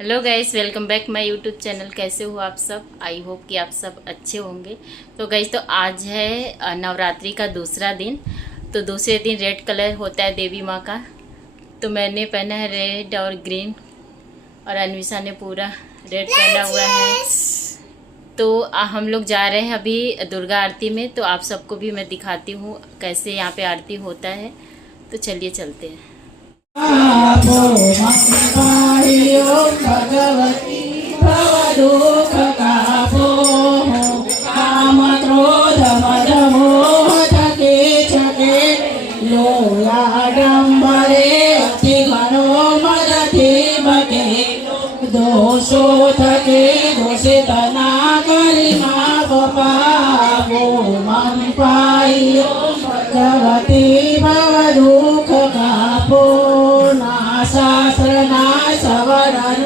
Hello guys, welcome back my YouTube channel. कैसे हो आप सब? आई होप कि आप सब अच्छे होंगे। तो गाइस, तो आज है नवरात्रि का दूसरा दिन। तो दूसरे दिन रेड कलर होता है देवी माँ का। तो मैंने पहना है रेड और ग्रीन, और अन्विषा ने पूरा रेड पहना हुआ है। तो हम लोग जा रहे हैं अभी दुर्गा आरती में। तो आप सबको भी मैं दिखाती हूँ कैसे यहाँ पे आरती होता है। तो चलिए चलते हैं। भगवती भवदुःखकापो काम क्रोध मद मोह थके छके लोयाडम्बरे अति घनो मदति बके दोषो थके दोषित ना करि माप पापो मम पायो भगवती भवदुःखकापो शास्त्र ना सवरण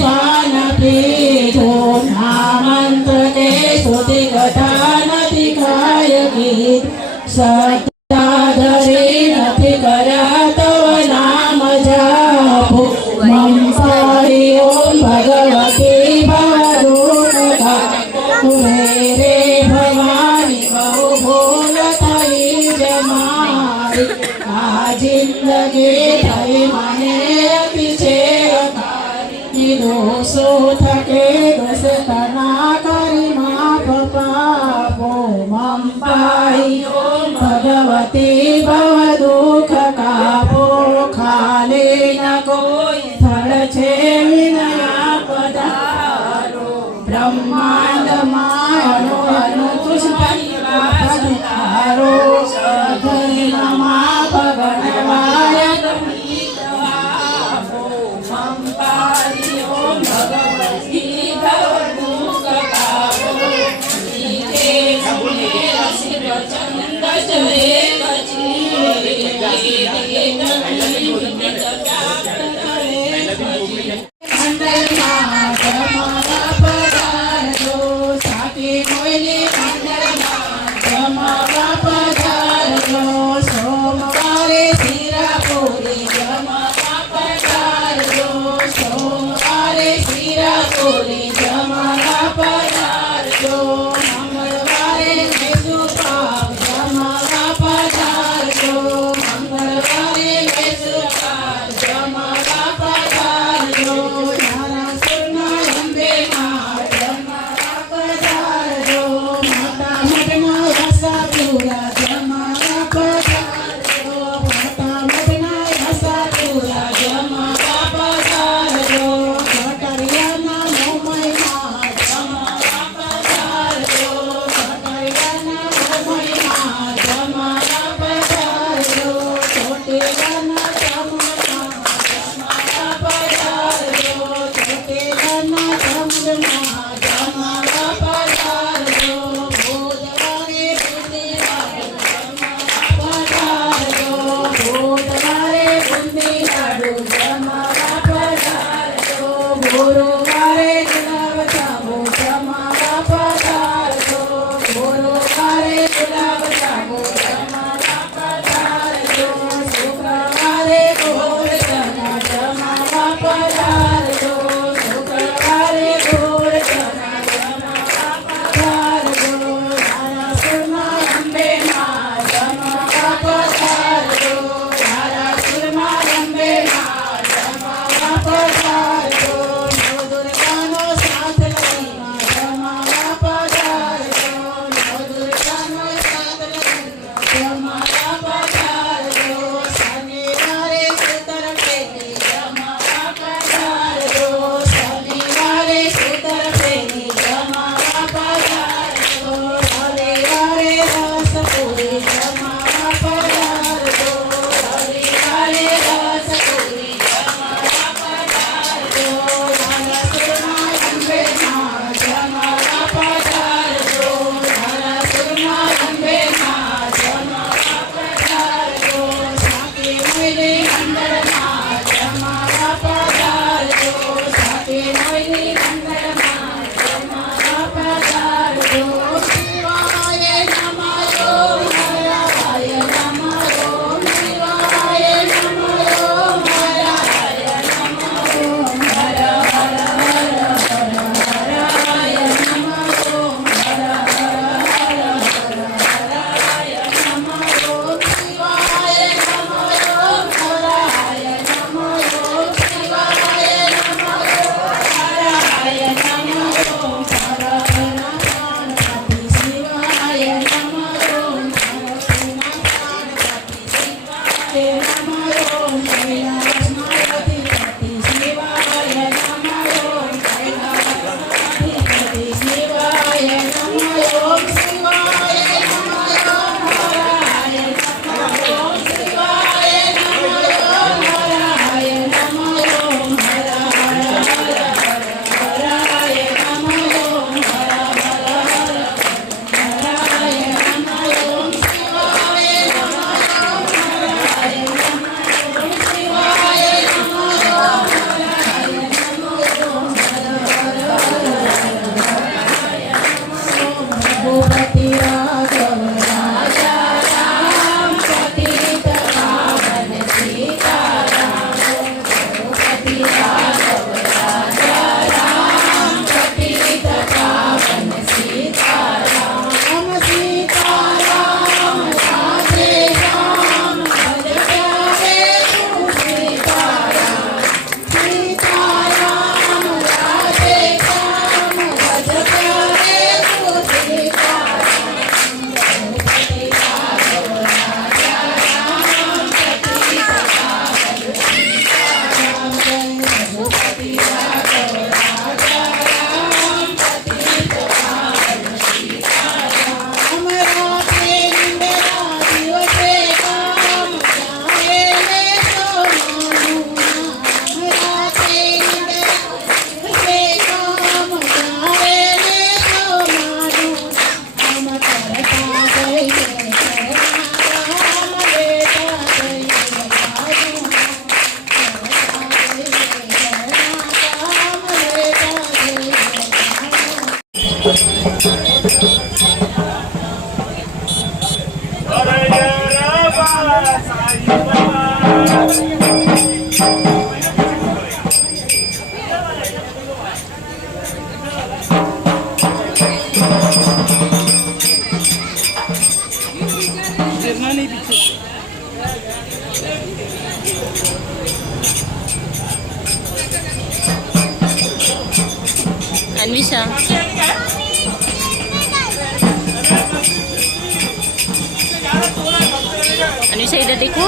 पान पीठो नामंत्र के स्तुति कथा नति काय गीत सत्याधरी नति करा तव नाम जापो मम पाहि ओम भगवती भवदुःखकापो रे भवानी बहु भोलतई जमारी आ जिंदगी थई मने पीछे दोषो थके दोष तना करि माप पापो मम पाहि भगवती भवदुःखकापो खाले न कोई फल छे विना पधारो ब्रह्मांड मायनो अनु पुष्पधारो सधरि नमा भगवाय सोमवारे सिरापुरी जमा पधारजो सोमवारे सिरापुरी जमा पधारजो मंगलवारे मेसुपाव जमा पधारजो मंगलवारे मेसुपाव जमा पधारजो नारायण अंबे मां जमा पधारजो माता मटना रसा पूरा जमा पधारजो माता मटना रसा पूरा जमा पधारजो कटरियाना मोमय मां जमा पधारजो कटरियाना मोमय मां जमा पधारजो छोटेगाना चमना जमा पधारजो छोटेगाना चमना जमा पधारजो भोजवारे बुद्धिवारे जमा पधारजो भोजवारे बुद्धिवारे जमा पधारजो गुरुवारे गुलाब जामो जमा पधारजो गुरुवारे गुलाब जामो जमा पधारजो शुक्रवारे गोर चना जमा पधारजो शुक्रवारे गोर चना जमा पधारजो नारा सुरमा अंबे मां जमा पधारजो नारा सुरमा अंबे मां जमा पधारजो अन्विषा अन्विषा इधर देखो